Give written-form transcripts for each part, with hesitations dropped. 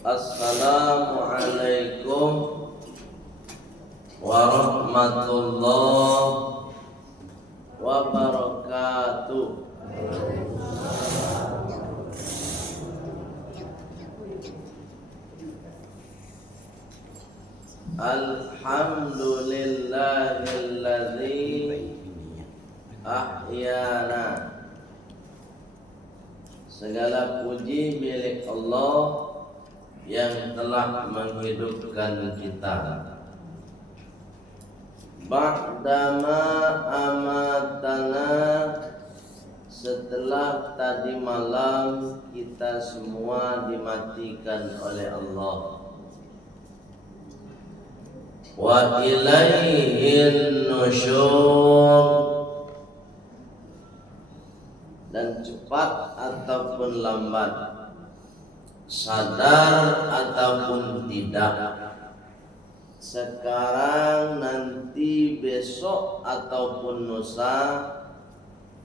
Assalamualaikum warahmatullahi wabarakatuh. Alhamdulillahilladzi ahyana. Segala puji milik Allah yang telah menghidupkan kita. Ba'dama amatana, setelah tadi malam kita semua dimatikan oleh Allah. Wa ilaihin nusyur, dan cepat ataupun lambat, sadar ataupun tidak, sekarang, nanti, besok ataupun lusa,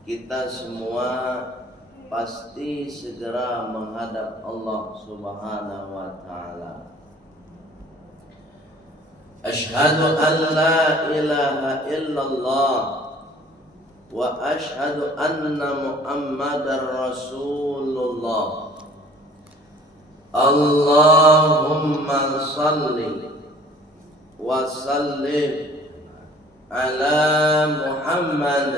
kita semua pasti segera menghadap Allah Subhanahu wa ta'ala. Asyhadu an la ilaha illallah wa asyhadu anna Muhammadar Rasulullah. Allahumma salli wa sallim ala Muhammad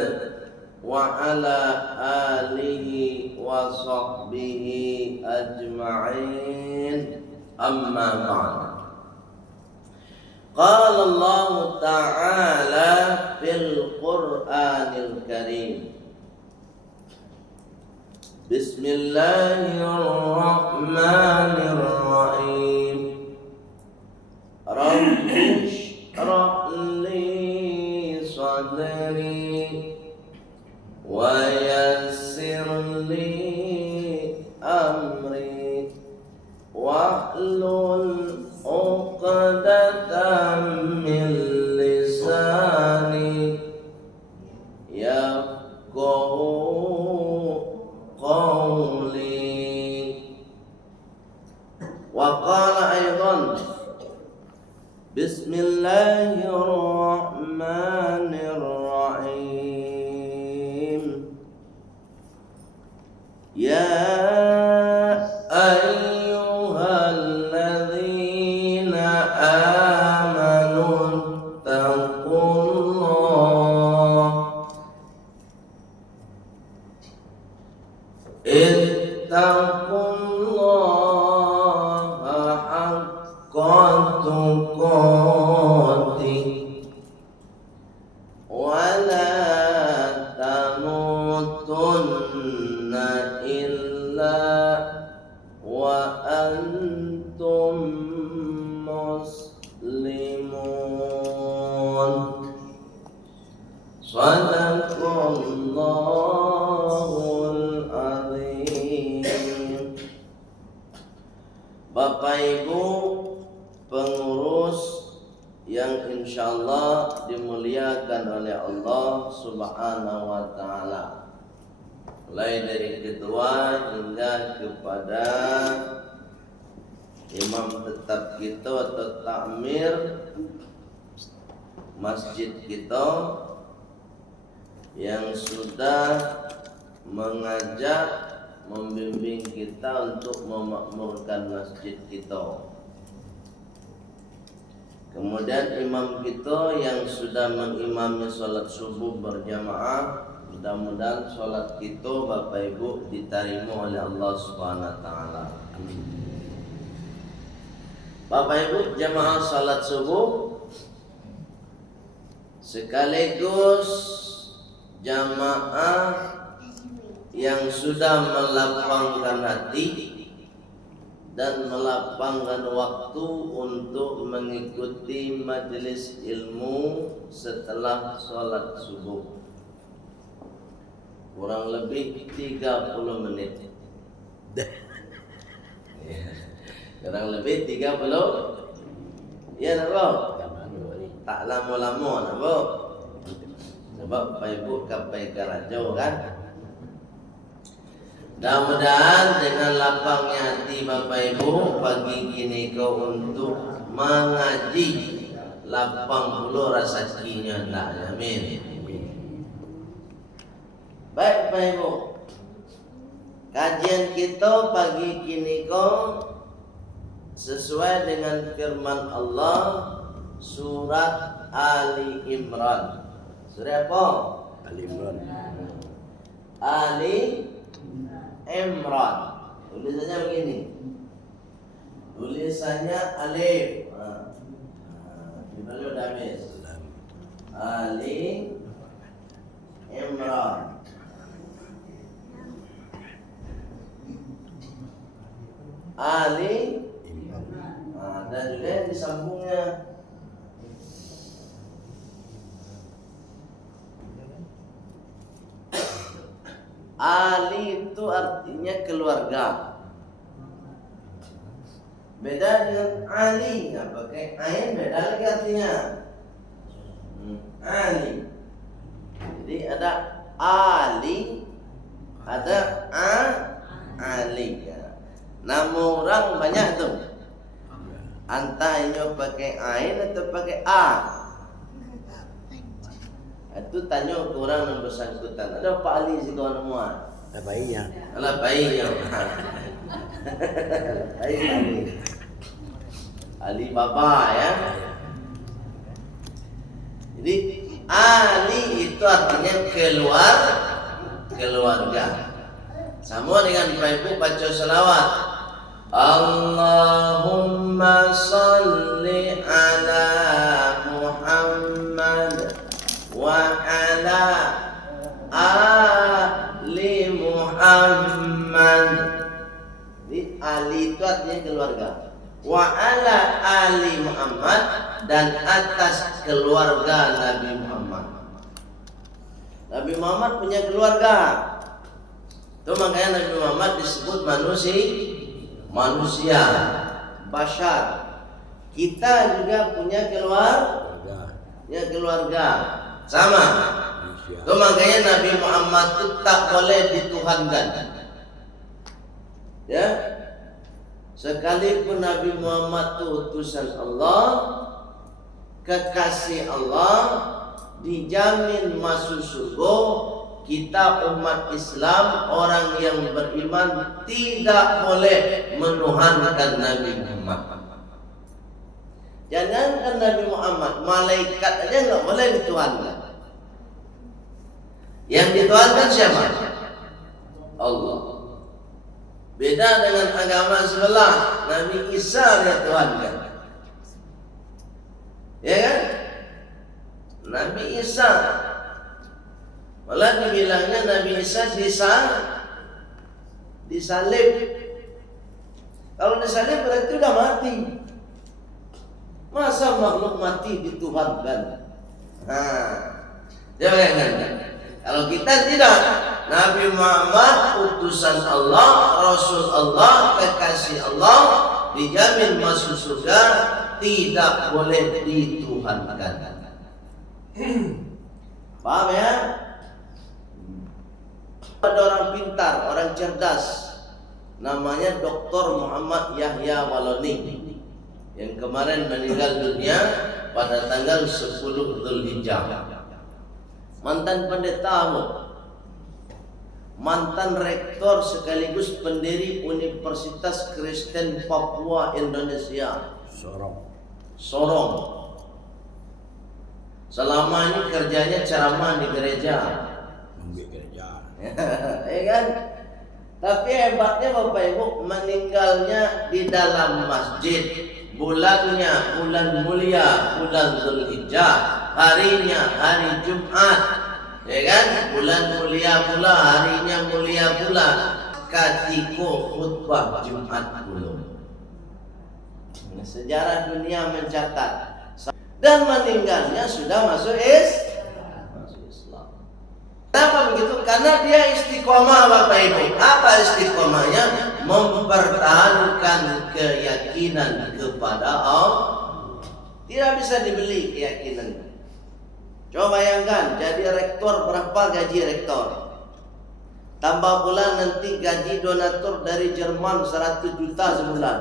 wa ala alihi wa sahbihi ajma'in, amma ba'd. Qala Allah Ta'ala fil Qur'anil Karim. Bismillahirrahmanirrahim. Rabbi shrah li sadri wa yassir li amri wahlul 'uqdatam min lisani yafqahu qawli. Wa qala aidan Bismillahirrahmanirrahim. Ya ayyuhalladzina amanu ittaqullaha haqqa tuqatih wa la tamutunna illa wa antum muslimun. Sadaqallahul azim. Bapak Ibu pengurus yang insyaallah dimuliakan oleh Allah Subhanahu wa ta'ala, mulai dari ketua hingga kepada imam tetap kita atau takmir masjid kita yang sudah mengajak, membimbing kita untuk memakmurkan masjid kita. Kemudian imam kita yang sudah mengimami sholat subuh berjamaah, mudah-mudahan sholat kita Bapak Ibu diterima oleh Allah Subhanahu wa ta'ala. Bapak Ibu jamaah sholat subuh sekaligus jamaah yang sudah melapangkan hati dan melapangkan waktu untuk mengikuti majelis ilmu setelah sholat subuh. Kurang lebih 30 menit. Kurang lebih 30. Ya, nabo. Tak lama-lama, nabo. Sebab Bapak Ibu kapai karajo kan. Mudah-mudahan dengan lapangnya hati Bapak Ibu pagi ini kau untuk mengaji lapang puluh rezekinya Allah. Amin. Baik Bapak Ibu, kajian kita pagi kini kau sesuai dengan firman Allah surat Ali Imran. Surah apa? Ali Imran. Ali Imran. Tulisannya begini. Tulisannya alif. Dibalik udah habis. Ali Imran. Ali dan juga yang disambungnya. Ali itu artinya keluarga. Beda dengan Ali, nggak pakai ain, beda lagi artinya. Ali. Jadi ada Ali, ada Ali. Nama orang banyak tuh. Antara pakai ain atau pakai a. Itu tanya ke orang yang bersangkutan. Ada Pak Ali si kawan semua. Ada bayinya. Ada bayinya. Ali Baba ya. Jadi Ali itu artinya keluarga. Sama dengan Bapak Ibu baca selawat. Allahumma salli ala Muhammad wa ala ali Muhammad. Jadi Ali itu artinya keluarga. Wa ala ali Muhammad, dan atas keluarga Nabi Muhammad. Nabi Muhammad punya keluarga. Itu makanya Nabi Muhammad disebut manusia, bashar. Kita juga punya keluarga. Sama. Itu makanya Nabi Muhammad itu tak boleh dituhankan. Ya. Sekalipun Nabi Muhammad itu utusan Allah, kekasih Allah, dijamin masuk surga. Kita umat Islam, orang yang beriman, tidak boleh menuhankan Nabi Muhammad. Jangankan Nabi Muhammad, malaikat aja nggak boleh dituhankan. Yang dituhankan siapa? Allah. Beda dengan agama sebelah, Nabi Isa dia tuhankan. Ya kan? Nabi Isa. Malah dibilangnya Nabi Isa disalib. Kalau disalib berarti udah mati. Masa makhluk mati dituhankan? Jangan. Kalau kita tidak, Nabi Muhammad utusan Allah, Rasul Allah, kekasih Allah, dijamin masuk surga, tidak boleh dituhankan. Paham ya? Ada orang pintar, orang cerdas, namanya Dr. Muhammad Yahya Waloni, yang kemarin meninggal dunia pada tanggal 10 Dzulhijjah. Mantan pendeta, mantan rektor sekaligus pendiri Universitas Kristen Papua Indonesia, Sorong. Selama ini kerjanya ceramah di gereja. Ya kan? Tapi hebatnya Bapak Ibu, meninggalnya di dalam masjid. Bulannya bulan mulia, bulan Dzulhijjah, harinya hari Jumat. Ya kan? Bulan mulia pula, harinya mulia pula. Katiko khutbah Jumat belum. Sejarah dunia mencatat. Dan meninggalnya sudah masuk Islam. Kenapa begitu? Karena dia istiqomah Bapak Ibu. Apa istiqomahnya? Mempertahankan keyakinan kepada Allah. Tidak bisa dibeli keyakinan. Coba bayangkan, jadi rektor, berapa gaji rektor? Tambah pula nanti gaji donatur dari Jerman 100 juta sebulan.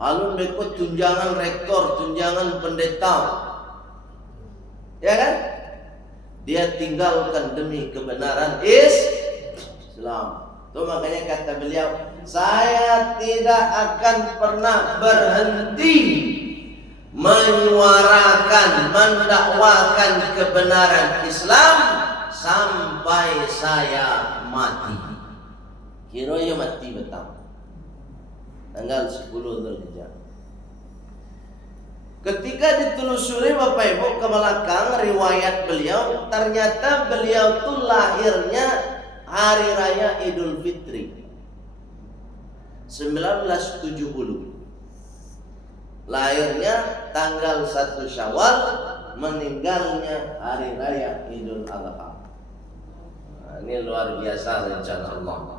Lalu berikut tunjangan rektor, tunjangan pendeta. Ya kan? Dia tinggalkan demi kebenaran Islam. Itu makanya kata beliau, saya tidak akan pernah berhenti menyuarakan, mendakwakan kebenaran Islam sampai saya mati. Kiranya mati betul. Tanggal 10 Dzulhijjah. Ketika ditelusuri Bapak Ibu ke belakang riwayat beliau, ternyata beliau tuh lahirnya hari raya Idul Fitri 1970. Lahirnya tanggal 1 Syawal, meninggalnya hari raya Idul Adha. Nah, ini luar biasa rencana Allah.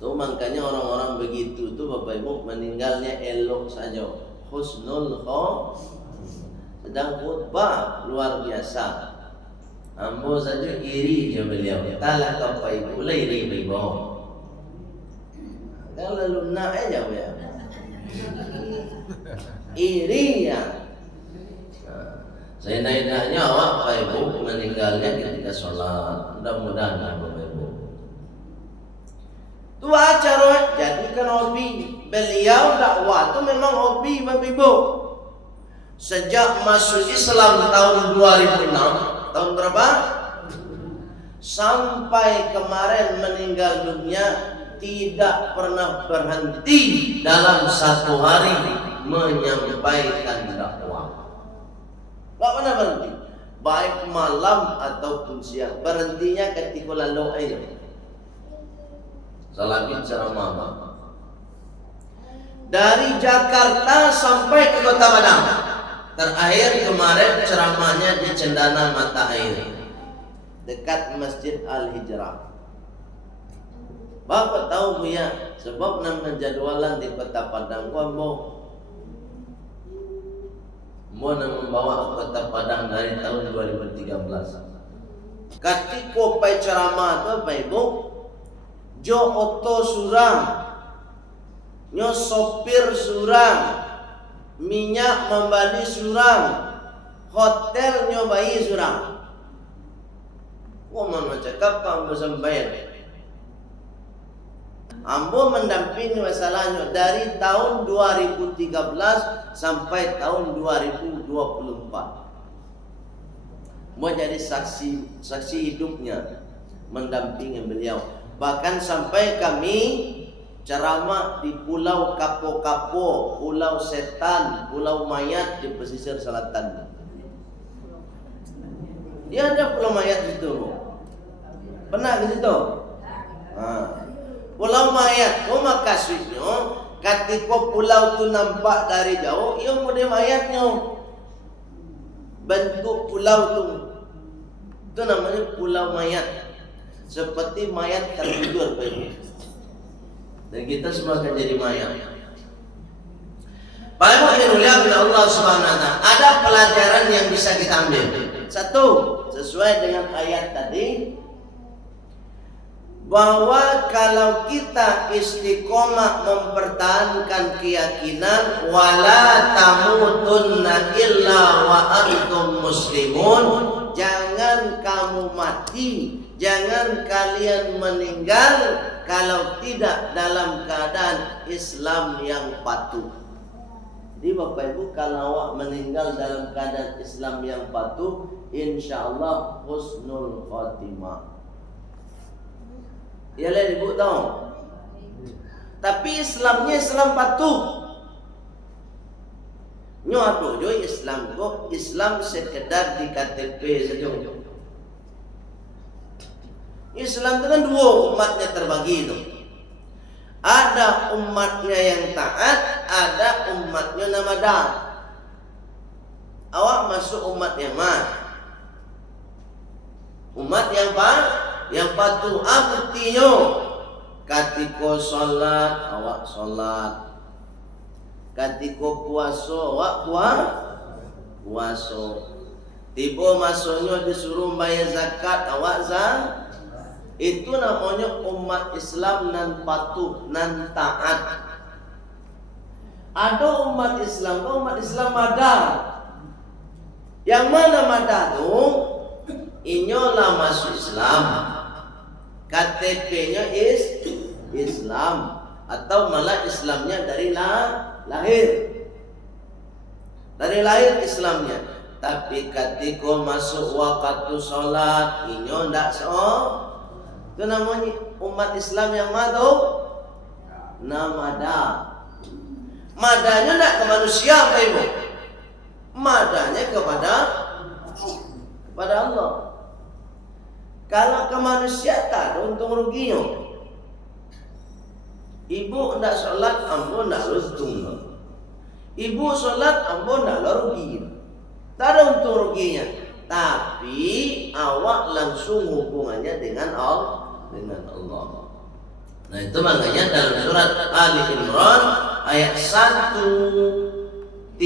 Tuh makanya orang-orang begitu tuh Bapak Ibu meninggalnya elok saja, husnul khotimah. Sedang khutbah luar biasa. Ambo saja iri je beliau. Talah Bapak Ibu lah iri beliau. Kalau lunak aja ya. Iri ya. Saya nanya awak Bapak Ibu meninggalnya ketika sholat. Mudah-mudahan Bapak Ibu. Itu acara jadikan hobi. Beliau dakwah itu memang hobi Bapak Ibu. Sejak masuk Islam tahun 2006, tahun berapa? Sampai kemarin meninggal dunia, tidak pernah berhenti dalam satu hari menyampaikan dakwah. Tidak pernah berhenti, baik malam ataupun siang. Berhentinya ketika lalu air. Salat ceramah. Dari Jakarta sampai ke Kota Padang. Terakhir kemarin ceramahnya di Cendana Mata Air, dekat Masjid Al-Hijrah. Bapak tahu ya, sebab nama jadwalan di Kota Padang gua mau membawa Kota Padang dari tahun 2013. Ketika pai ceramah tu Bapak Ibu, jo oto surang, nyo sopir surang, minyak membali surang, hotel nyobai surang. Woman macam kapang bersambayan. Ambo mendampingi masalahnya dari tahun 2013 sampai tahun 2024. Mau jadi saksi hidupnya mendampingi beliau. Bahkan sampai kami ceramah di Pulau Kapo-Kapo, Pulau Setan, Pulau Mayat di pesisir selatan. Dia ada Pulau Mayat di situ. Pernah ke situ? Pulau Mayat, makasihnya ketika pulau tu nampak dari jauh, ia model mayatnya. Bentuk pulau tu, itu namanya Pulau Mayat. Seperti mayat tertidur, dan kita semua akan jadi mayat. Pak Ibu yang dimuliakan Allah Subhanahu wa Ta'ala, ada pelajaran yang bisa kita ambil. Satu, sesuai dengan ayat tadi, bahwa kalau kita istiqomah mempertahankan keyakinan, wala tamutunna illa wa antum muslimun, jangan kamu mati, jangan kalian meninggal kalau tidak dalam keadaan Islam yang patuh. Jadi Bapak Ibu, kalau awak meninggal dalam keadaan Islam yang patuh, insyaallah husnul khotimah. Ialah Ibu tahu. Tapi Islamnya Islam patuh. Nyo aduh jo Islam kok Islam sekedar di KTP saja. Islam itu kan dua umatnya terbagi itu. Ada umatnya yang taat, ada umatnya namadah. Awak masuk umat yang mana? Umat yang patuh. Artinya ketika salat awak salat, ketika puasa awak puasa. Tiba masuknya disuruh bayar zakat awak Itu namanya umat Islam nan patuh, nan taat. Ada umat Islam ada. Yang mana mada tu? Inyolah masuk Islam. KTP-nya Islam, atau malah Islamnya dari lahir. Dari lahir Islamnya. Tapi ketika masuk waktu sholat, inyo ndak itu namanya umat Islam yang madu. Namada. Madanya ndak ke manusia, Pak Ibu. Madanya kepada Allah. Kalau ke manusia tak ada untung ruginya. Ibu ndak sholat, ambo ndak untung. Ibu sholat, ambo ndak rugi. Tak ada untung ruginya. Tapi awak langsung hubungannya dengan Allah. Nah itu makanya dalam surat Ali Imran ayat 1.2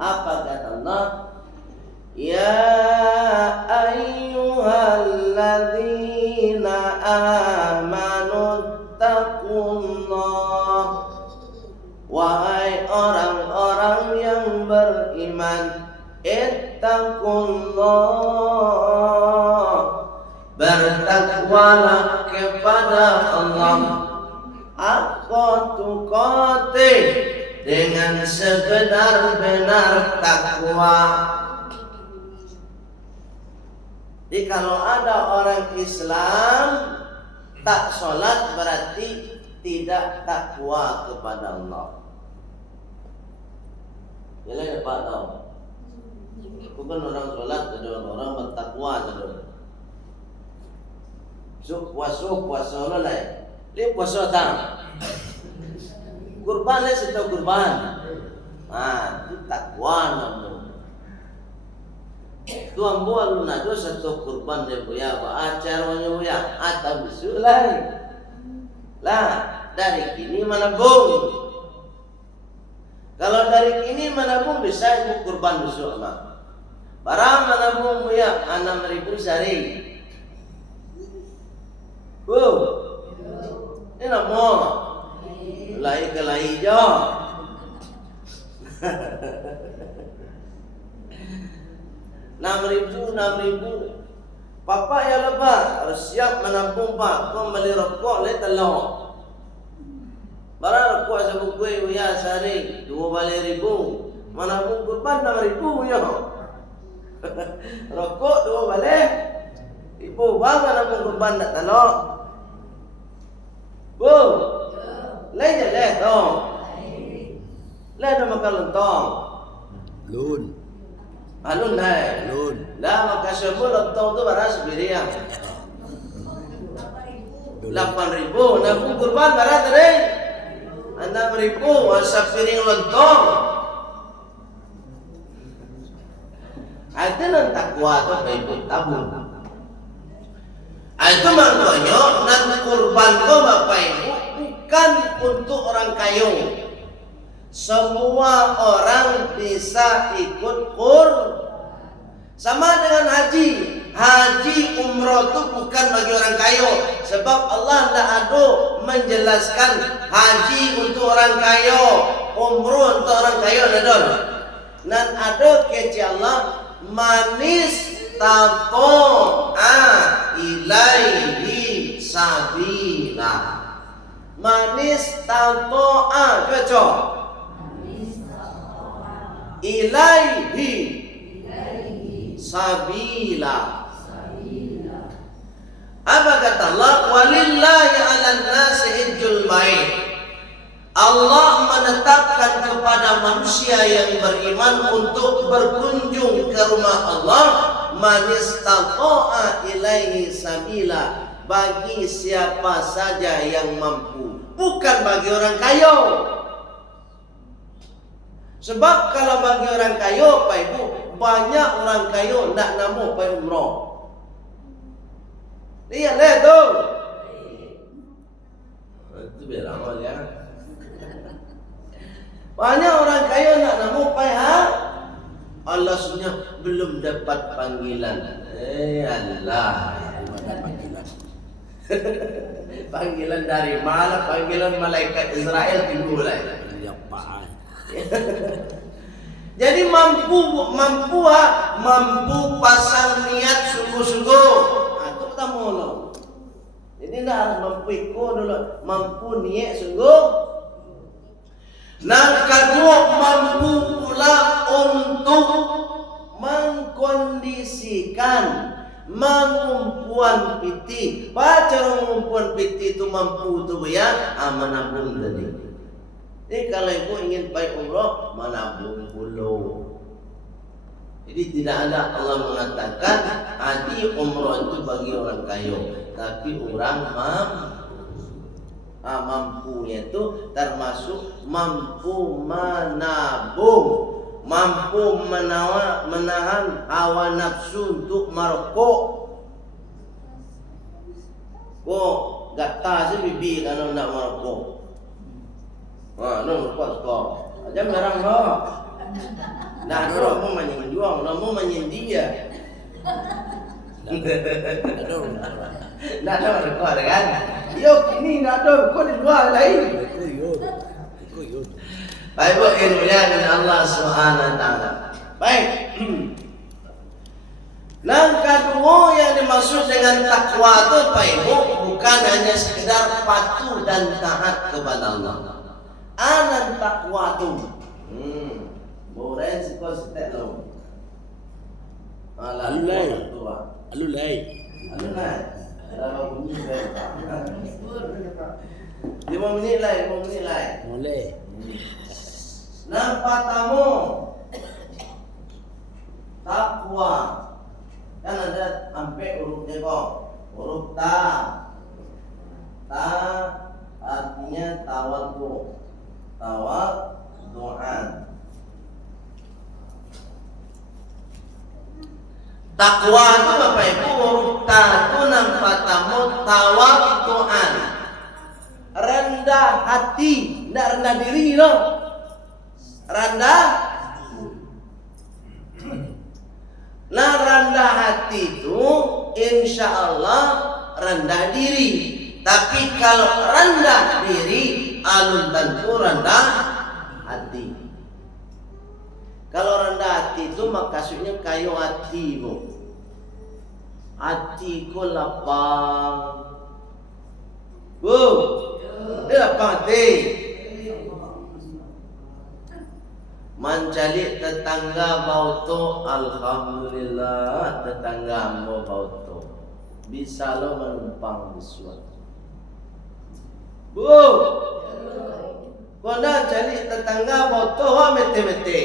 apa kata Allah? Ya ayyuhalladzina amanu taqullah. Wahai orang-orang yang beriman, ittaqullah, bertakwalah kepada Allah, haqqa tuqatih, dengan sebenar-benar takwa. Jadi kalau ada orang Islam tak sholat berarti tidak takwa kepada Allah. Jadi Pak tahu, bukan orang sholat, ada orang bertakwa saudara. So puasa lah, dia puasa tak? Kurban lah satu kurban. Itu takwa namun. Tu ambo alun ada satu kurban dia punya apa acaranya punya atau bisulai. Lah dari kini menabung. Kalau dari kini menabung bisa ibu kurban besok mak. Barang menabung punya 6.000 sehari. Ini nama lai ke lai jo. 6.000. Papa ya lepas harus siap menabung pak. Kau beli rokok le telur. Barang rokok sebut gue ya sehari 2.000. Menabung kurban 6.000 ya. Rokok 2.000. Ibu bang menabung kurban tak telur. Bu, le je le dong. Le dah makan lontong. Lun. Alun naik. Lun. Lah maka semua lontong tu baras biriang. 8.000. Nabung kurban barat tadi. 6.000 masa piring lontong. Itu nan takwa tu ibu tabung. Itu maknanya nan kurban ko Bapak Ibu bukan untuk orang kaya. Semua orang bisa ikut sama dengan haji. Haji umroh itu bukan bagi orang kaya. Sebab Allah tidak ada menjelaskan haji untuk orang kaya, umroh untuk orang kaya. Dan ada kece Allah manis taqa'a ilaihi sabila. Manis taqa'a cocok ilaihi sabila. Apa kata Allah? Walillahi 'alan nasi hajjul bait. Allah menetapkan kepada manusia yang beriman untuk berkunjung ke rumah Allah man istata'a ilaihi sabila, bagi siapa saja yang mampu, bukan bagi orang kaya. Sebab kalau bagi orang kaya, Pak Ibu, banyak orang kaya nak namu pergi umrah. Lihat tu. Itu biar amal ya. Banyak orang kaya nak namu pergi Alasnya belum dapat panggilan. Allah. Panggilan. Panggilan dari mana? Panggilan malaikat Israel dimulai. Ya Pak. Jadi mampu pasang niat sungguh-sungguh. Itu kita mulu. Jadi tidak harus mampu ikut dulu, mampu niat sungguh. Nah, kedua mampu pula untuk mengkondisikan mengumpuan piti. Baca mengumpuan piti itu mampu tu ya, menabung tadi. Jadi kalau ibu ingin pergi umrah, menabung dulu. Jadi tidak ada Allah mengatakan hadi umrah itu bagi orang kaya, tapi orang mampu. Mampunya itu termasuk mampu menabung, mampu menahan hawa nafsu untuk merokok. Kok gata sih bibi kalau nak merokok. Wah, nak merokok skor. Aja merang lo. Nah, kalau mau menjuang, mau menyendia. Nak ada merokok kan? Yo kini nak ada kau di luar lain. Ikut. Baik bu, ilmunya Allah Subhanahu Wa Taala. Baik. Yang kedua yang dimaksud dengan takwa itu baik bu, bukan hanya sekedar patuh dan taat kepada Allah. Anan takwa itu. Boleh sekolah setek lo. Alulai. Kalau bunyi baik. 5 menit lah. Boleh. Nampak tamu takwa kan ada sampai hurufnya kok. Huruf ta artinya tawaddu'an. Takwa itu Bapak Ibu, huruf ta itu nampak tamu tawaddu'an, rendah hati, tidak rendah diri loh. Rendah hati itu insya Allah rendah diri. Tapi kalau rendah diri alun tentu rendah hati. Kalau rendah hati itu maksudnya kayu hati bu. Hatiku lapang. Bu, dia lapang hati. Mencari tetangga bauto, alhamdulillah tetanggamu bauto. Bisa lo menumpang di suatu. Bu, kau nak cari tetangga bauto, wah mete-mete.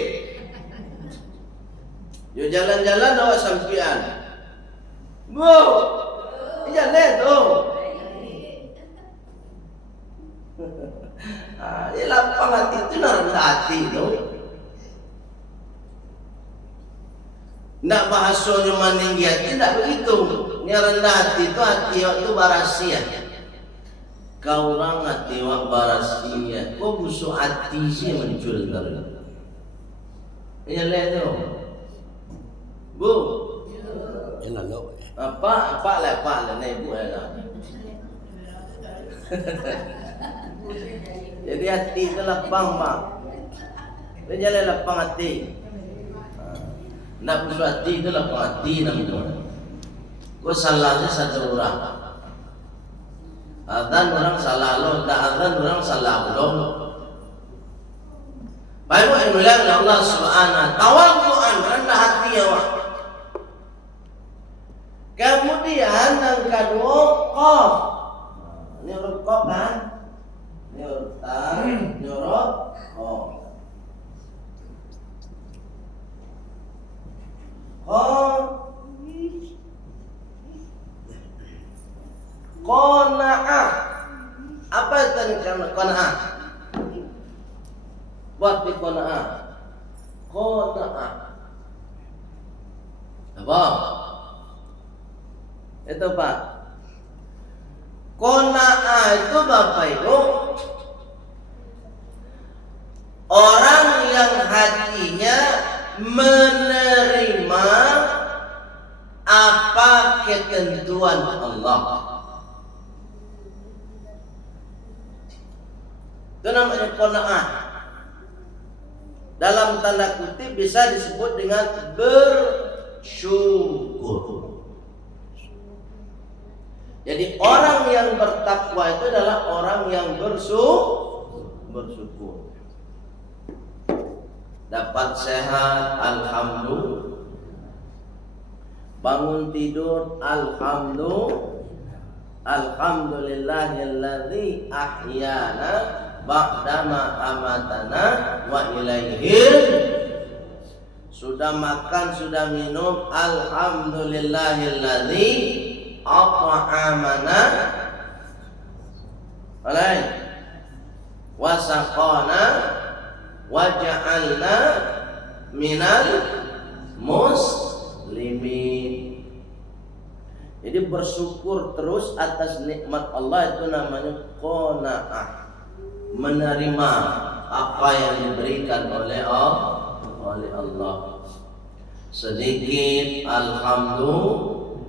Yo jalan-jalan awak sampian. Bu, jalan tu. Dia lapang hati itu rendah hati tu. Nak bahasanya meninggi hati, tidak begitu. Ini rendah hati itu hati itu barasia. Kau orang hati wak barasia. Kau busuk hati sih muncul tadi. Ini lihat tu, bu. Apa lah ibu lah. Jadi hati itu lapang pak. Dia jalan lapang hati. Nak busuk hati itu lapang hati namanya. Kau salahnya satu orang. Adzan orang salah lo, tak adzan orang salah lo. Baik ilmu Allah Subhanahu tawaddu'an, rendah hati awak. Kemudian yang kedua qaf. Ini huruf qaf kan? Ini huruf ta, ini huruf qaf. Qana'ah. Apa itu qana'ah? Buat di qana'ah. Qana'ah. Apa? Itu Pak. Qana'ah itu Bapak Ibu, orang yang hatinya menerima apa ketentuan Allah. Itu namanya qanaah. Dalam tanda kutip bisa disebut dengan bersyukur. Jadi orang yang bertakwa itu adalah orang yang bersyukur. Dapat sehat, alhamdulillah. Bangun tidur, alhamdulillahilladzi ahyana ba'dama amatana wa ilaihil. Sudah makan, sudah minum, alhamdulillahilladzi at'amana wa saqana wa ja'alna minal muslimin. Jadi bersyukur terus atas nikmat Allah itu namanya qanaah. Menerima apa yang diberikan oleh Allah. Sedikit alhamdulillah,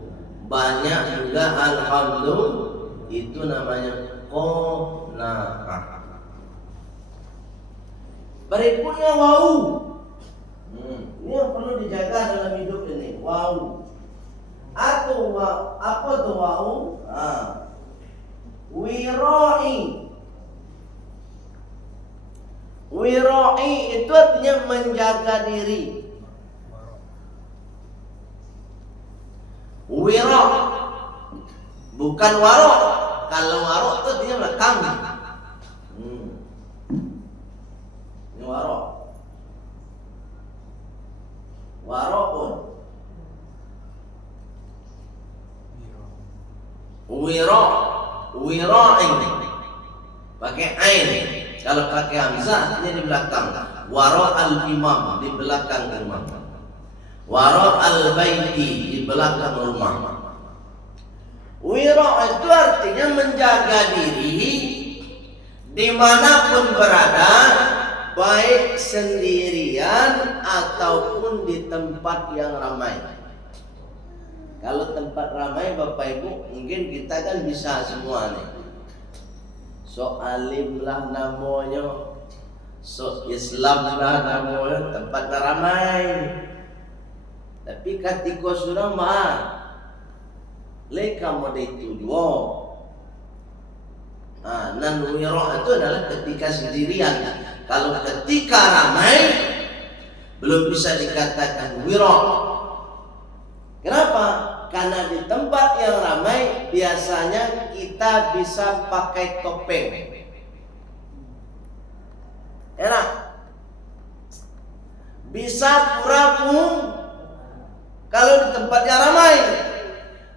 banyak juga alhamdulillah, itu namanya qanaah. Berikutnya wau. Ini yang perlu dijaga dalam hidup ini. Wau. Atau apa tuh wau? Wirai. Wirai itu artinya menjaga diri. Wira, bukan warok. Kalau warok itu artinya belakang. Ini warok. Warokun. Wira, wirain. Pakai ain. Kalau pakai hamzah ini di belakang. Wara al-imam, di belakang imam. Wara al-baiti, di belakang rumah. Wira itu artinya menjaga diri dimanapun berada, baik sendirian ataupun di tempat yang ramai. Kalau tempat ramai Bapak Ibu, mungkin kita kan bisa semua nih. So alim lah namanya, so Islam lah namanya, tempat ramai. Tapi ketika sudah leka mode tujuan. Nan wira itu adalah ketika sendirian. Kalau ketika ramai belum bisa dikatakan wira. Kenapa? Karena di tempat yang ramai biasanya kita bisa pakai topeng. Enak. Bisa pura-pura kalau di tempat yang ramai.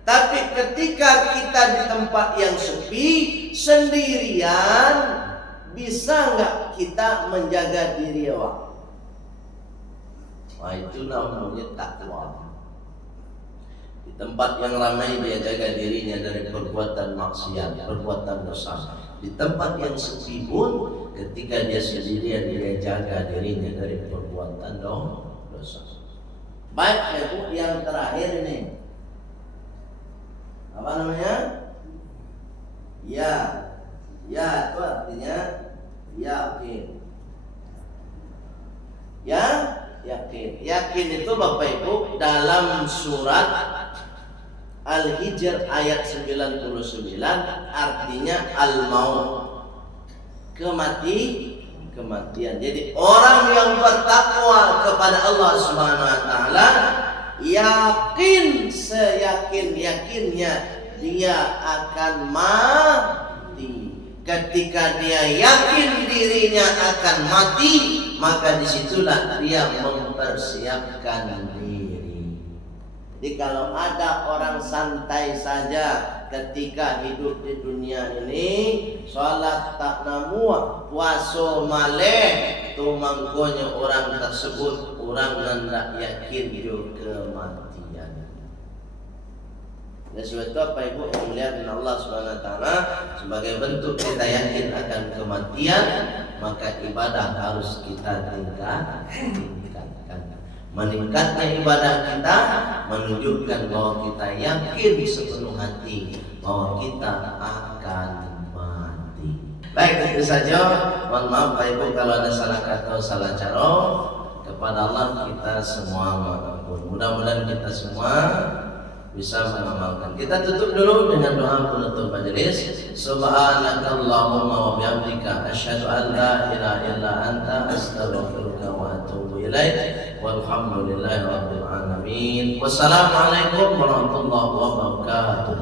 Tapi ketika kita di tempat yang sepi, sendirian, bisa nggak kita menjaga diri Allah? Wah, itu namanya takwa. Di tempat yang ramai dia jaga dirinya dari perbuatan maksiat, perbuatan dosa. Di tempat yang sepi pun, ketika dia sendirian dia jaga dirinya dari perbuatan dosa. Baik, Ibu, yang terakhir ini apa namanya? Ya itu artinya yakin. Ya, yakin. Yakin itu Bapak Ibu dalam surat Al-Hijr ayat 99 artinya al-maut. Kematian. Jadi orang yang bertakwa kepada Allah Subhanahu wa taala yakin seyakin-yakinnya dia akan mati. Ketika dia yakin dirinya akan mati, maka disitulah dia mempersiapkan diri. Jadi kalau ada orang santai saja ketika hidup di dunia ini, sholat tak namuah, puasa maleh, tu mangkonya orang tersebut orang hendak yakin hidup kematian. Dan sebab itu apa Ibu yang melihat Allah Subhanahu wa taala sebagai bentuk kita yakin akan kematian, maka ibadah harus kita tingkatkan. Meningkatnya ibadah kita menunjukkan bahwa kita yakin sepenuh hati bahwa kita akan mati. Baik, itu saja. Mohon maaf Pak Ibu kalau ada salah kata atau salah cara. Kepada Allah kita semua mengampun. Mudah-mudahan kita semua bisa mengamalkan. Kita tutup dulu dengan doa penutup majelis. Subhanakallahumma wa bihamdika asyhadu an la ilaha illa anta astaghfiruka wa atubu ilaik. Walhamdulillahi rabbil alamin. Wassalamualaikum warahmatullahi wabarakatuh.